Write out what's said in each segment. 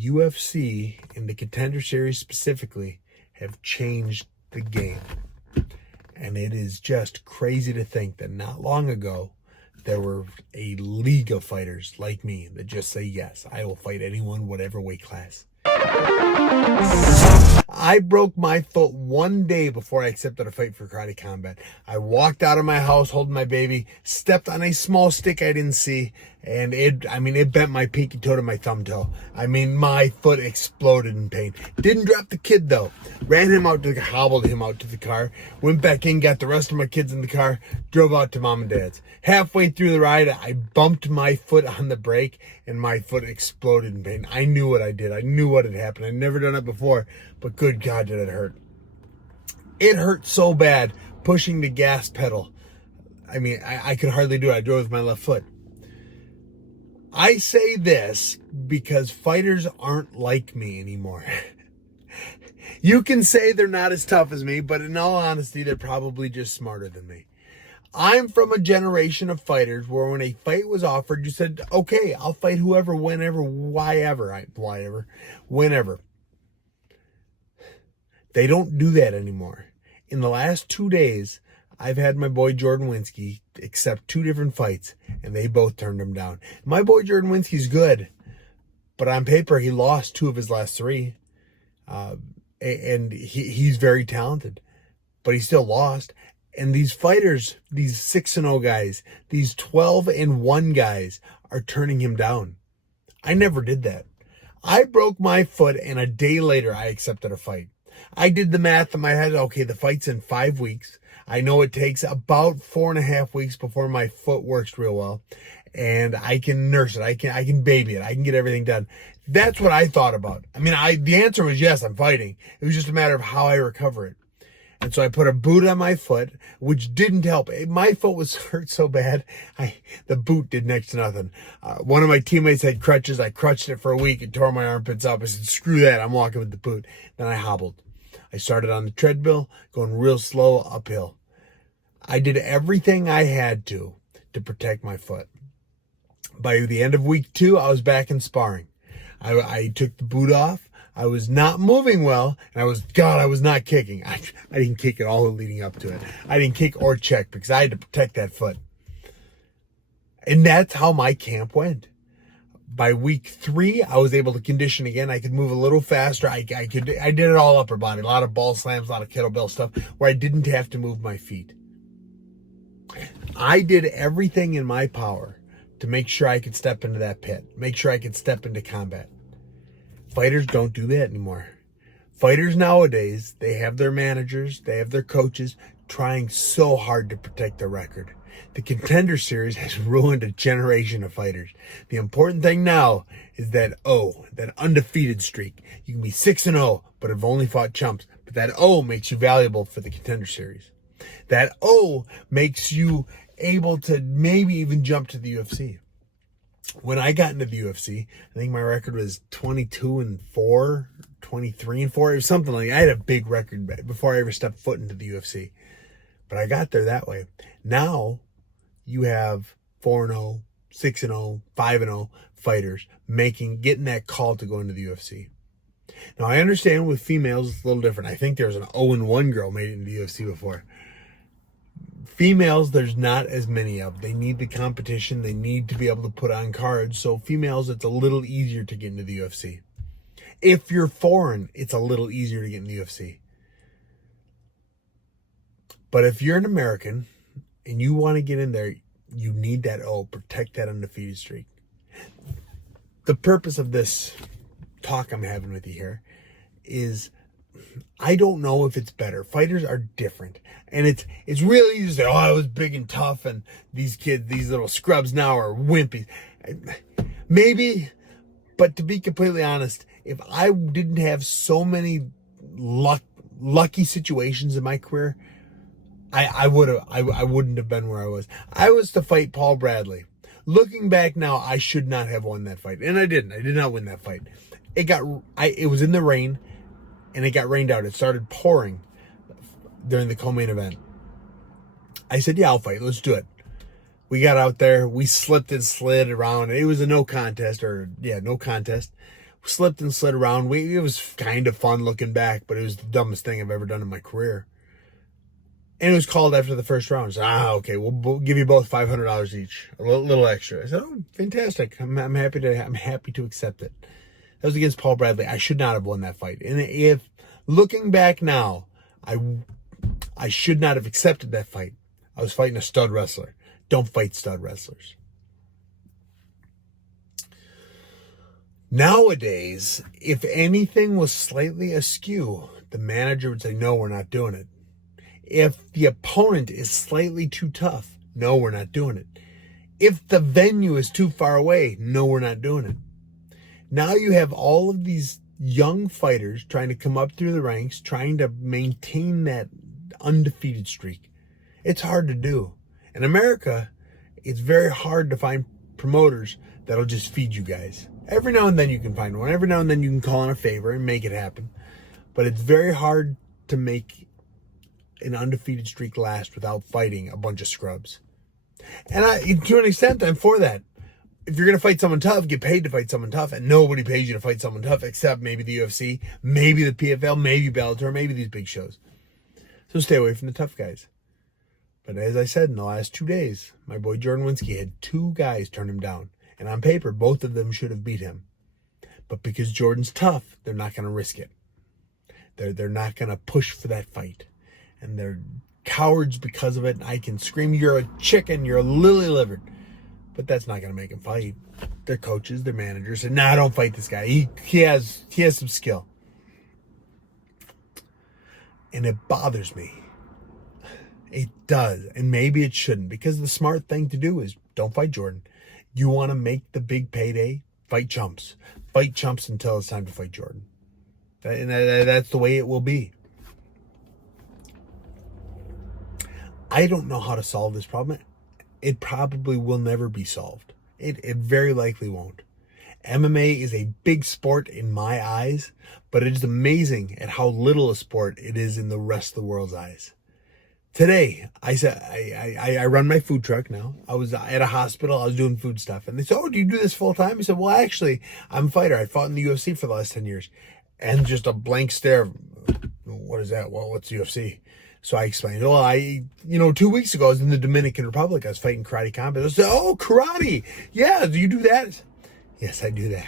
UFC and the Contender Series specifically have changed the game. And it is just crazy to think that not long ago, there were a league of fighters like me that just say, yes, I will fight anyone, whatever weight class. I broke my foot one day before I accepted a fight for Karate Combat. I walked out of my house holding my baby, stepped on a small stick I didn't see, and it bent my pinky toe to my thumb toe. My foot exploded in pain. Didn't drop the kid though. Hobbled him out to the car, went back in, got the rest of my kids in the car, drove out to mom and dad's. Halfway through the ride, I bumped my foot on the brake and my foot exploded in pain. I knew what I did. I knew what had happened. I'd never done it before, but good God, did it hurt. It hurt so bad pushing the gas pedal. I could hardly do it. I drove with my left foot. I say this because fighters aren't like me anymore. You can say they're not as tough as me, but in all honesty, they're probably just smarter than me. I'm from a generation of fighters where when a fight was offered, you said, okay, I'll fight whoever, whenever, whenever. They don't do that anymore. In the last 2 days, I've had my boy Jordan Winsky accept 2 different fights, and they both turned him down. My boy Jordan Winsky's good, but on paper, he lost 2 of his last 3. And he's very talented, but he still lost. And these fighters, these 6-0 guys, these 12-1 guys are turning him down. I never did that. I broke my foot, and a day later, I accepted a fight. I did the math in my head. Okay, the fight's in 5 weeks. I know it takes about 4.5 weeks before my foot works real well. And I can nurse it. I can baby it. I can get everything done. That's what I thought about. The answer was yes, I'm fighting. It was just a matter of how I recover it. And so I put a boot on my foot, which didn't help. My foot was hurt so bad, the boot did next to nothing. One of my teammates had crutches. I crutched it for a week and tore my armpits up. I said, screw that, I'm walking with the boot. Then I hobbled. I started on the treadmill, going real slow uphill. I did everything I had to protect my foot. By the end of week 2, I was back in sparring. I took the boot off. I was not moving well, and I was not kicking. I didn't kick at all leading up to it. I didn't kick or check because I had to protect that foot. And that's how my camp went. By week 3, I was able to condition again. I could move a little faster. I did it all upper body, a lot of ball slams, a lot of kettlebell stuff where I didn't have to move my feet. I did everything in my power to make sure I could step into that pit, make sure I could step into combat. Fighters don't do that anymore. Fighters nowadays, they have their managers, they have their coaches trying so hard to protect their record. The Contender Series has ruined a generation of fighters. The important thing now is that undefeated streak. You can be 6-0, but have only fought chumps. But that makes you valuable for the Contender Series. That makes you able to maybe even jump to the UFC. When I got into the UFC, I think my record was 22-4, 23-4. It was something like that. I had a big record before I ever stepped foot into the UFC. But I got there that way. Now you have 4-0, 6-0, 5-0 fighters getting that call to go into the UFC. Now I understand with females it's a little different. I think there's an 0-1 girl made it into the UFC before. Females, there's not as many of. They need the competition. They need to be able to put on cards. So females, it's a little easier to get into the UFC. If you're foreign, it's a little easier to get in the UFC. But if you're an American and you want to get in there, you need that protect that undefeated streak. The purpose of this talk I'm having with you here is I don't know if it's better. Fighters are different. And it's really easy to say, I was big and tough, and these kids, these little scrubs now are wimpies. Maybe, but to be completely honest, if I didn't have so many lucky situations in my career, I wouldn't have been where I was. I was to fight Paul Bradley. Looking back now, I should not have won that fight. And I didn't. I did not win that fight. It was in the rain, and it got rained out. It started pouring during the co-main event. I said, yeah, I'll fight. Let's do it. We got out there. We slipped and slid around. It was a no contest. slipped and slid around. It was kind of fun looking back, but it was the dumbest thing I've ever done in my career. And it was called after the first round. So, okay, we'll give you both $500 each, a little extra. I said, oh, fantastic. I'm happy to accept it. That was against Paul Bradley. I should not have won that fight. And if looking back now, I should not have accepted that fight. I was fighting a stud wrestler. Don't fight stud wrestlers. Nowadays, if anything was slightly askew, the manager would say, no, we're not doing it. If the opponent is slightly too tough, no, we're not doing it. If the venue is too far away, no, we're not doing it. Now you have all of these young fighters trying to come up through the ranks, trying to maintain that undefeated streak. It's hard to do. In America, it's very hard to find promoters that'll just feed you guys. Every now and then you can find one. Every now and then you can call in a favor and make it happen. But it's very hard to make an undefeated streak last without fighting a bunch of scrubs. And to an extent, I'm for that. If you're going to fight someone tough, get paid to fight someone tough, and nobody pays you to fight someone tough except maybe the UFC, maybe the PFL, maybe Bellator, maybe these big shows. So stay away from the tough guys. But as I said, in the last 2 days, my boy Jordan Winski had 2 guys turn him down. And on paper, both of them should have beat him. But because Jordan's tough, they're not going to risk it. They're not going to push for that fight. And they're cowards because of it. And I can scream, you're a chicken, you're a lily-livered. But that's not going to make them fight. Their coaches, their managers said, nah, don't fight this guy. He has some skill. And it bothers me. It does. And maybe it shouldn't. Because the smart thing to do is don't fight Jordan. You want to make the big payday? Fight chumps. Fight chumps until it's time to fight Jordan. And that's the way it will be. I don't know how to solve this problem. It probably will never be solved. It very likely won't. MMA is a big sport in my eyes, but it is amazing at how little a sport it is in the rest of the world's eyes. Today, I run my food truck now. I was at a hospital. I was doing food stuff. And they said, oh, do you do this full time? I said, well, actually, I'm a fighter. I fought in the UFC for the last 10 years. And just a blank stare. What is that? Well, what's UFC? So I explained, 2 weeks ago, I was in the Dominican Republic. I was fighting karate combat. I said, oh, karate. Yeah, do you do that? Yes, I do that.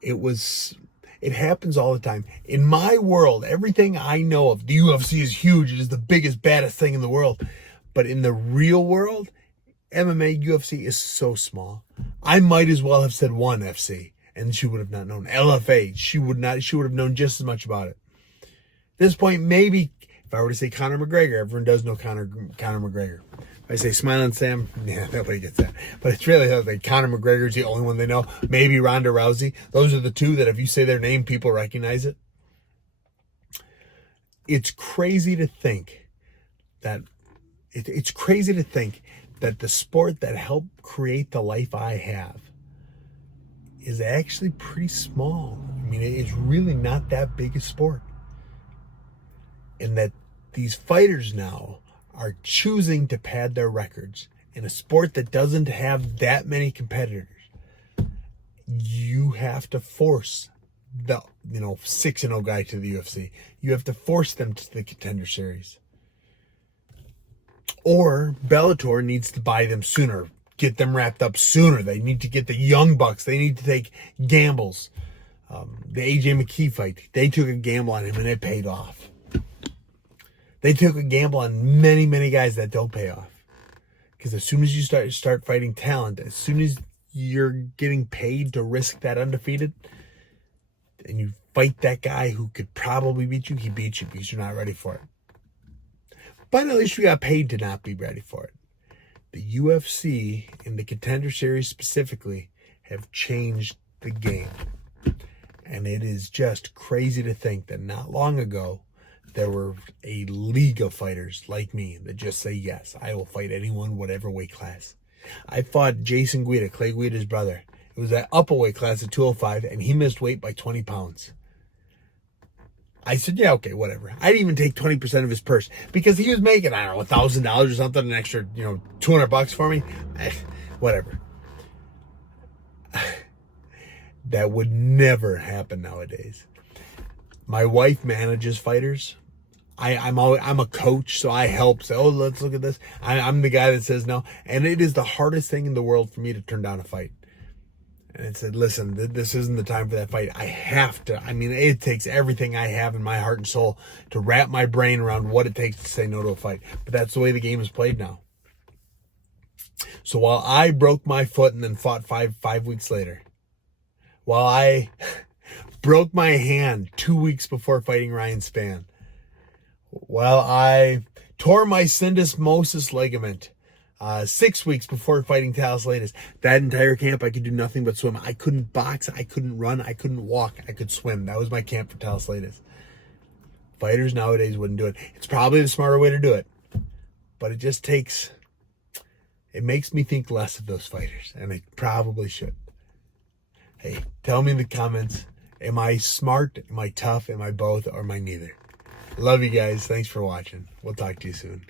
It happens all the time. In my world, everything I know of, the UFC is huge. It is the biggest, baddest thing in the world. But in the real world, MMA, UFC is so small. I might as well have said ONE FC, and she would have not known. LFA, she would have known just as much about it. At this point, maybe if I were to say Conor McGregor, everyone does know Conor McGregor. If I say Smiling Sam, yeah, nobody gets that. But it's really like Conor McGregor is the only one they know. Maybe Ronda Rousey. Those are the two that if you say their name, people recognize it. It's crazy to think that the sport that helped create the life I have is actually pretty small. I mean, it's really not that big a sport. And that these fighters now are choosing to pad their records in a sport that doesn't have that many competitors. You have to force the 6-0 guy to the UFC. You have to force them to the Contender Series. Or Bellator needs to buy them sooner, get them wrapped up sooner. They need to get the young bucks. They need to take gambles. The AJ McKee fight, they took a gamble on him and it paid off. They took a gamble on many, many guys that don't pay off. Because as soon as you start fighting talent, as soon as you're getting paid to risk that undefeated, and you fight that guy who could probably beat you, he beats you because you're not ready for it. But at least you got paid to not be ready for it. The UFC and the Contender Series specifically have changed the game. And it is just crazy to think that not long ago, there were a league of fighters like me that just say, yes, I will fight anyone, whatever weight class. I fought Jason Guida, Clay Guida's brother. It was that upper weight class at 205, and he missed weight by 20 pounds. I said, yeah, okay, whatever. I didn't even take 20% of his purse because he was making, I don't know, $1,000 or something, an extra, $200 for me. Whatever. That would never happen nowadays. My wife manages fighters. I'm a coach, so I help. Say, oh, let's look at this. I'm the guy that says no. And it is the hardest thing in the world for me to turn down a fight. And it said, listen, this isn't the time for that fight. I have to. I mean, it takes everything I have in my heart and soul to wrap my brain around what it takes to say no to a fight. But that's the way the game is played now. So while I broke my foot and then fought five weeks later, while I broke my hand 2 weeks before fighting Ryan Spann, while I tore my syndesmosis ligament 6 weeks before fighting Talis Laitis, that entire camp I could do nothing but swim. I couldn't box, I couldn't run, I couldn't walk, I could swim. That was my camp for Talis Laitis. Fighters nowadays wouldn't do it. It's probably the smarter way to do it, but it just takes, it makes me think less of those fighters, and I probably should. Hey, tell me in the comments, am I smart, am I tough, am I both, or am I neither? Love you guys. Thanks for watching. We'll talk to you soon.